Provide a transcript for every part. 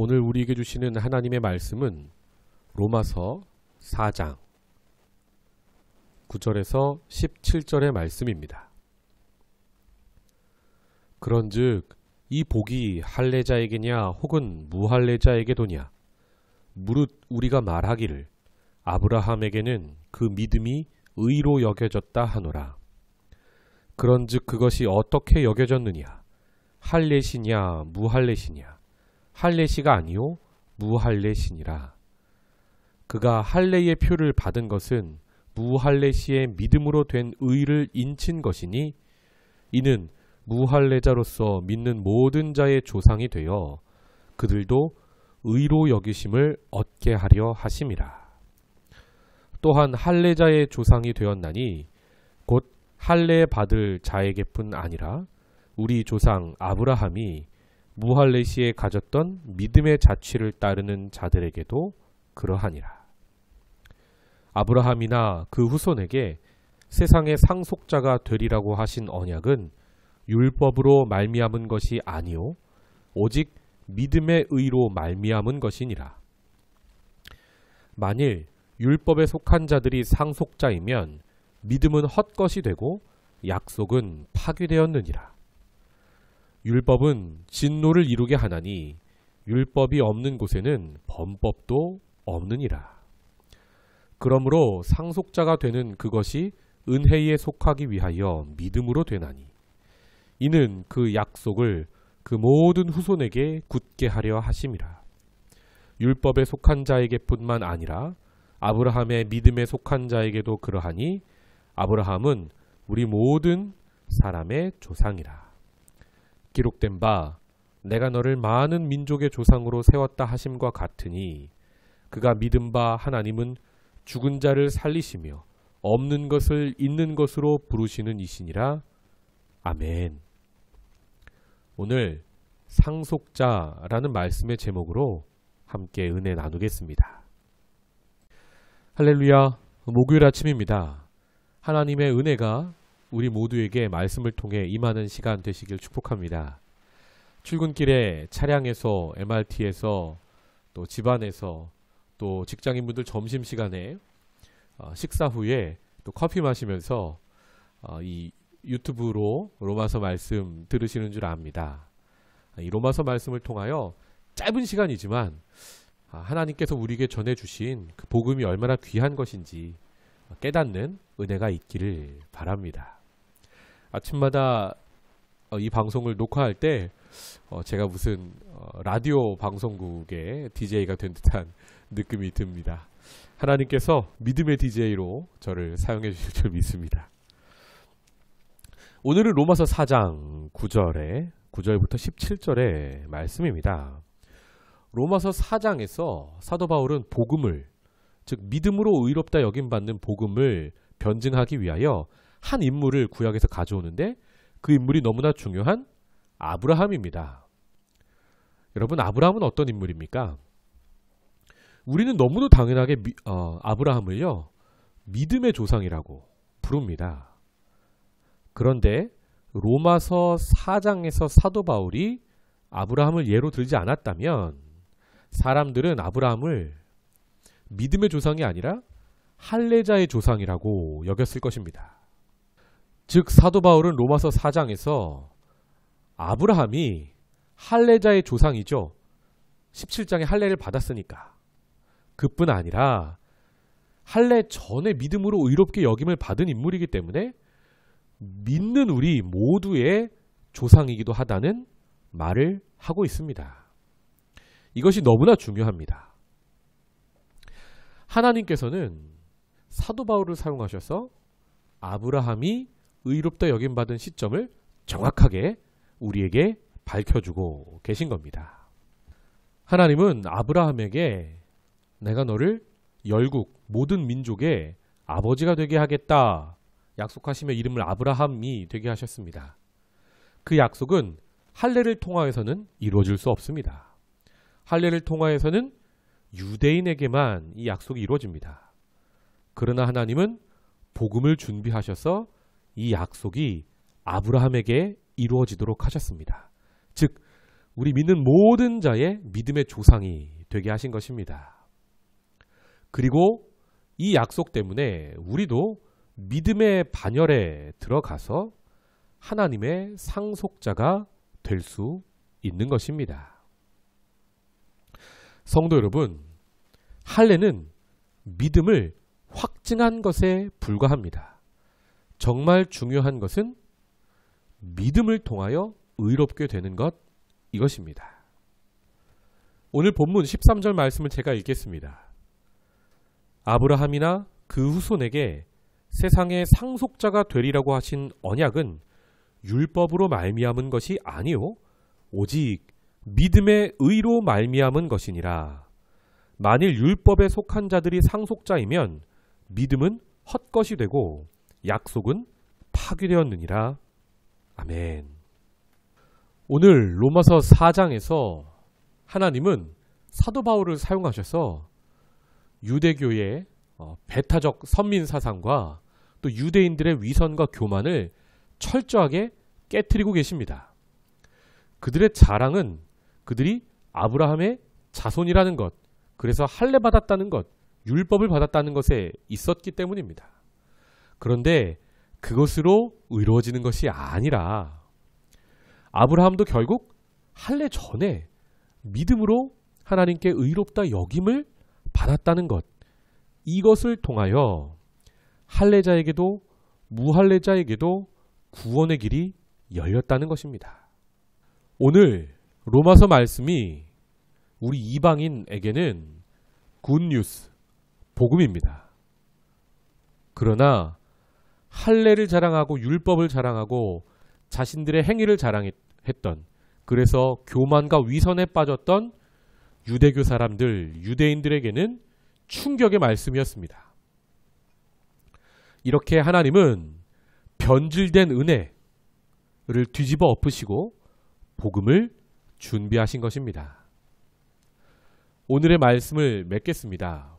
오늘 우리에게 주시는 하나님의 말씀은 로마서 4장 9절에서 17절의 말씀입니다. 그런즉 이 복이 할례자에게냐 혹은 무할례자에게도냐 무릇 우리가 말하기를 아브라함에게는 그 믿음이 의로 여겨졌다 하노라. 그런즉 그것이 어떻게 여겨졌느냐 할례시냐 무할례시냐 할례시가 아니요 무할례시니라. 그가 할례의 표를 받은 것은 무할례시의 믿음으로 된 의를 인친 것이니 이는 무할례자로서 믿는 모든 자의 조상이 되어 그들도 의로 여기심을 얻게 하려 하심이라. 또한 할례자의 조상이 되었나니 곧 할례 받을 자에게뿐 아니라 우리 조상 아브라함이 무할례시에 가졌던 믿음의 자취를 따르는 자들에게도 그러하니라. 아브라함이나 그 후손에게 세상의 상속자가 되리라고 하신 언약은 율법으로 말미암은 것이 아니요 오직 믿음의 의로 말미암은 것이니라. 만일 율법에 속한 자들이 상속자이면 믿음은 헛것이 되고 약속은 파괴되었느니라. 율법은 진노를 이루게 하나니 율법이 없는 곳에는 범법도 없느니라. 그러므로 상속자가 되는 그것이 은혜에 속하기 위하여 믿음으로 되나니 이는 그 약속을 그 모든 후손에게 굳게 하려 하심이라. 율법에 속한 자에게 뿐만 아니라 아브라함의 믿음에 속한 자에게도 그러하니 아브라함은 우리 모든 사람의 조상이라. 기록된 바 내가 너를 많은 민족의 조상으로 세웠다 하심과 같으니 그가 믿은 바 하나님은 죽은 자를 살리시며 없는 것을 있는 것으로 부르시는 이시니라. 아멘. 오늘 상속자라는 말씀의 제목으로 함께 은혜 나누겠습니다. 할렐루야. 목요일 아침입니다. 하나님의 은혜가 우리 모두에게 말씀을 통해 임하는 시간 되시길 축복합니다. 출근길에 차량에서 MRT에서 또 집안에서 또 직장인분들 점심시간에 식사 후에 또 커피 마시면서 이 유튜브로 로마서 말씀 들으시는 줄 압니다. 이 로마서 말씀을 통하여 짧은 시간이지만 하나님께서 우리에게 전해주신 그 복음이 얼마나 귀한 것인지 깨닫는 은혜가 있기를 바랍니다. 아침마다 이 방송을 녹화할 때 제가 무슨 라디오 방송국의 DJ가 된 듯한 느낌이 듭니다. 하나님께서 믿음의 DJ로 저를 사용해 주실 줄 믿습니다. 오늘은 로마서 4장 9절부터 17절의 말씀입니다. 로마서 4장에서 사도 바울은 복음을, 즉 믿음으로 의롭다 여김받는 복음을 변증하기 위하여 한 인물을 구약에서 가져오는데 그 인물이 너무나 중요한 아브라함입니다. 여러분, 아브라함은 어떤 인물입니까? 우리는 너무도 당연하게 아브라함을요 믿음의 조상이라고 부릅니다. 그런데 로마서 4장에서 사도 바울이 아브라함을 예로 들지 않았다면 사람들은 아브라함을 믿음의 조상이 아니라 할례자의 조상이라고 여겼을 것입니다. 즉 사도 바울은 로마서 4장에서 아브라함이 할례자의 조상이죠. 17장에 할례를 받았으니까. 그뿐 아니라 할례 전에 믿음으로 의롭게 여김을 받은 인물이기 때문에 믿는 우리 모두의 조상이기도 하다는 말을 하고 있습니다. 이것이 너무나 중요합니다. 하나님께서는 사도 바울을 사용하셔서 아브라함이 의롭다 여김받은 시점을 정확하게 우리에게 밝혀주고 계신 겁니다. 하나님은 아브라함에게 내가 너를 열국 모든 민족의 아버지가 되게 하겠다 약속하시며 이름을 아브라함이 되게 하셨습니다. 그 약속은 할례를 통하여서는 이루어질 수 없습니다. 할례를 통하여서는 유대인에게만 이 약속이 이루어집니다. 그러나 하나님은 복음을 준비하셔서 이 약속이 아브라함에게 이루어지도록 하셨습니다. 즉 우리 믿는 모든 자의 믿음의 조상이 되게 하신 것입니다. 그리고 이 약속 때문에 우리도 믿음의 반열에 들어가서 하나님의 상속자가 될 수 있는 것입니다. 성도 여러분, 할례는 믿음을 확증한 것에 불과합니다. 정말 중요한 것은 믿음을 통하여 의롭게 되는 것, 이것입니다. 오늘 본문 13절 말씀을 제가 읽겠습니다. 아브라함이나 그 후손에게 세상의 상속자가 되리라고 하신 언약은 율법으로 말미암은 것이 아니요 오직 믿음의 의로 말미암은 것이니라. 만일 율법에 속한 자들이 상속자이면 믿음은 헛것이 되고 약속은 파괴되었느니라. 아멘. 오늘 로마서 4장에서 하나님은 사도 바울을 사용하셔서 유대교의 배타적 선민 사상과 또 유대인들의 위선과 교만을 철저하게 깨트리고 계십니다. 그들의 자랑은 그들이 아브라함의 자손이라는 것, 그래서 할례 받았다는 것, 율법을 받았다는 것에 있었기 때문입니다. 그런데 그것으로 의로워지는 것이 아니라 아브라함도 결국 할례 전에 믿음으로 하나님께 의롭다 여김을 받았다는 것, 이것을 통하여 할례자에게도 무할례자에게도 구원의 길이 열렸다는 것입니다. 오늘 로마서 말씀이 우리 이방인에게는 굿뉴스, 복음입니다. 그러나 할례를 자랑하고 율법을 자랑하고 자신들의 행위를 자랑했던, 그래서 교만과 위선에 빠졌던 유대교 사람들, 유대인들에게는 충격의 말씀이었습니다. 이렇게 하나님은 변질된 은혜를 뒤집어 엎으시고 복음을 준비하신 것입니다. 오늘의 말씀을 맺겠습니다.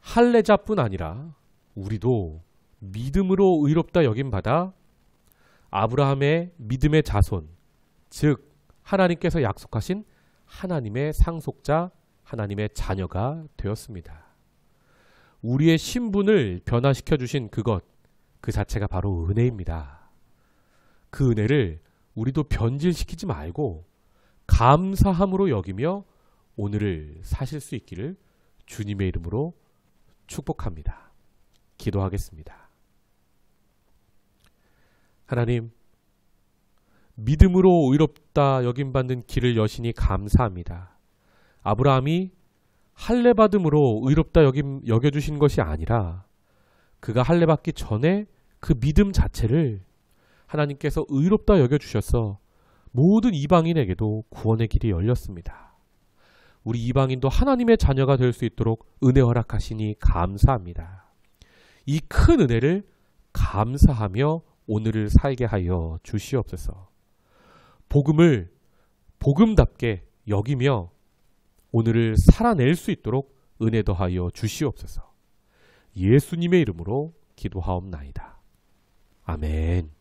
할례자뿐 아니라 우리도 믿음으로 의롭다 여김받아 아브라함의 믿음의 자손, 즉 하나님께서 약속하신 하나님의 상속자, 하나님의 자녀가 되었습니다. 우리의 신분을 변화시켜 주신 그것, 그 자체가 바로 은혜입니다. 그 은혜를 우리도 변질시키지 말고 감사함으로 여기며 오늘을 사실 수 있기를 주님의 이름으로 축복합니다. 기도하겠습니다. 하나님, 믿음으로 의롭다 여김받는 길을 여시니 감사합니다. 아브라함이 할례 받음으로 의롭다 여겨주신 것이 아니라 그가 할례 받기 전에 그 믿음 자체를 하나님께서 의롭다 여겨주셔서 모든 이방인에게도 구원의 길이 열렸습니다. 우리 이방인도 하나님의 자녀가 될 수 있도록 은혜 허락하시니 감사합니다. 이 큰 은혜를 감사하며 오늘을 살게 하여 주시옵소서. 복음을 복음답게 여기며 오늘을 살아낼 수 있도록 은혜 더하여 주시옵소서. 예수님의 이름으로 기도하옵나이다. 아멘.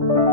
네.